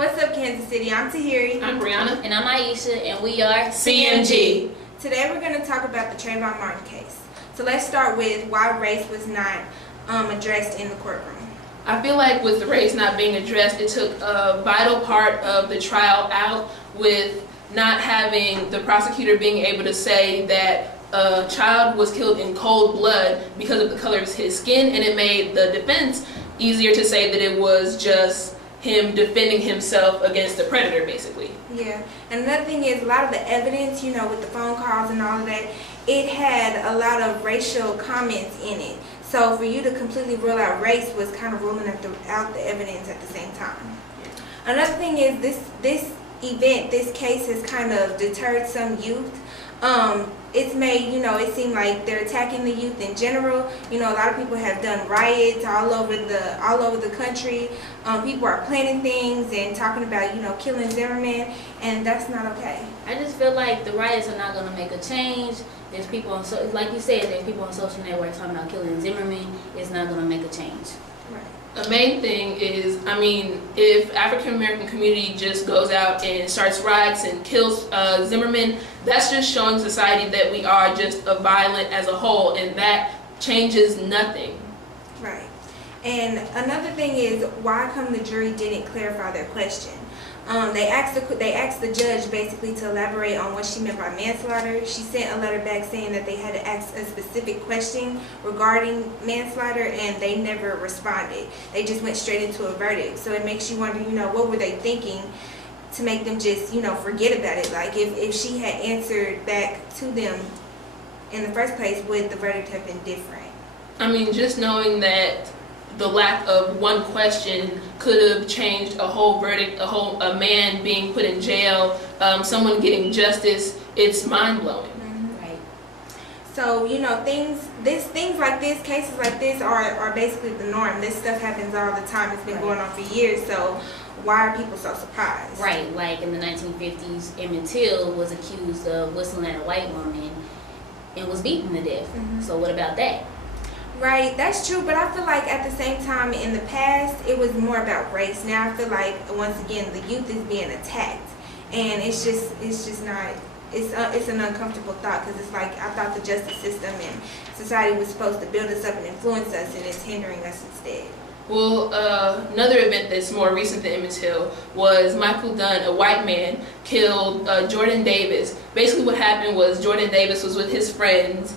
What's up, Kansas City? I'm Tahiri. I'm Brionna. And I'm Ieishia, and we are CMG. Today we're going to talk about the Trayvon Martin case. So let's start with why race was not addressed in the courtroom. I feel like with the race not being addressed, it took a vital part of the trial out, with not having the prosecutor being able to say that a child was killed in cold blood because of the color of his skin, and it made the defense easier to say that it was just him defending himself against the predator, basically. Yeah, and another thing is a lot of the evidence, with the phone calls and all of that, it had a lot of racial comments in it. So for you to completely rule out race was kind of ruling out the evidence at the same time. Yeah. Another thing is this case has kind of deterred some youth. It's made, it seemed like they're attacking the youth in general. A lot of people have done riots all over the country. People are planning things and talking about, killing Zimmerman, and that's not okay. I just feel like the riots are not going to make a change. There's people on, like you said, there's people on social networks talking about killing Zimmerman. It's not going to make a change. The main thing is, if African American community just goes out and starts riots and kills Zimmerman, that's just showing society that we are just violent as a whole, and that changes nothing. Right. And another thing is, why come the jury didn't clarify their question? They asked the judge basically to elaborate on what she meant by manslaughter. She sent a letter back saying that they had to ask a specific question regarding manslaughter, and they never responded. They just went straight into a verdict. So it makes you wonder, what were they thinking to make them just, forget about it? Like if she had answered back to them in the first place, would the verdict have been different? Just knowing that the lack of one question could have changed a whole verdict, a man being put in jail, someone getting justice. It's mind-blowing. Mm-hmm. Right. So, things like this, cases like this are basically the norm. This stuff happens all the time. It's been going on for years. So why are people so surprised? Right. Like in the 1950s, Emmett Till was accused of whistling at a white woman and was beaten to death. Mm-hmm. So what about that? Right, that's true, but I feel like at the same time in the past it was more about race. Now I feel like once again the youth is being attacked, and it's just not. It's an uncomfortable thought, because it's like I thought the justice system and society was supposed to build us up and influence us, and it's hindering us instead. Well, another event that's more recent than Emmett Till was Michael Dunn, a white man, killed Jordan Davis. Basically what happened was Jordan Davis was with his friends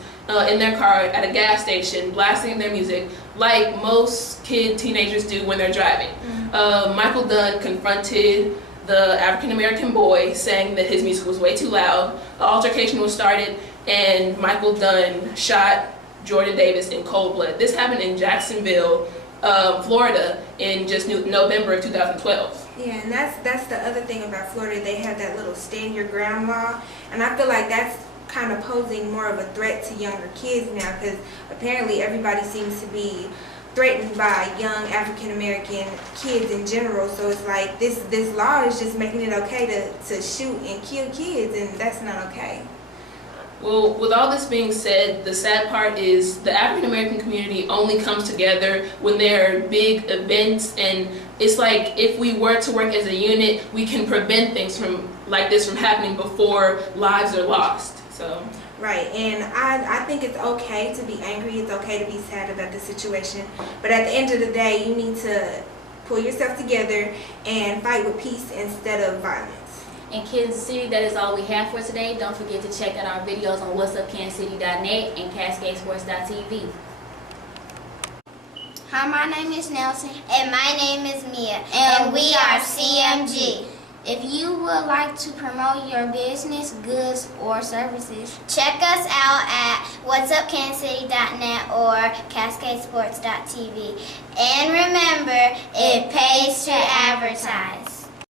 in their car at a gas station, blasting their music like most teenagers do when they're driving. Mm-hmm. Michael Dunn confronted the African-American boy, saying that his music was way too loud. An altercation was started, and Michael Dunn shot Jordan Davis in cold blood. This happened in Jacksonville, Florida, in just November of 2012. Yeah, and that's the other thing about Florida. They have that little stand your ground law, and I feel like that's kind of posing more of a threat to younger kids now, because apparently everybody seems to be threatened by young African American kids in general. So it's like this law is just making it okay to shoot and kill kids, and that's not okay. Well, with all this being said, the sad part is the African American community only comes together when there are big events, and it's like if we were to work as a unit, we can prevent things like this from happening before lives are lost. So. Right, and I think it's okay to be angry, it's okay to be sad about the situation, but at the end of the day, you need to pull yourself together and fight with peace instead of violence. In Kansas City, that is all we have for today. Don't forget to check out our videos on whatsupkansascity.net and cascadesports.tv. Hi, my name is Nelson. And my name is Mia. And we are CMG. If you would like to promote your business, goods, or services, check us out at whatsupkansascity.net or cascadesports.tv. And remember, it pays to advertise.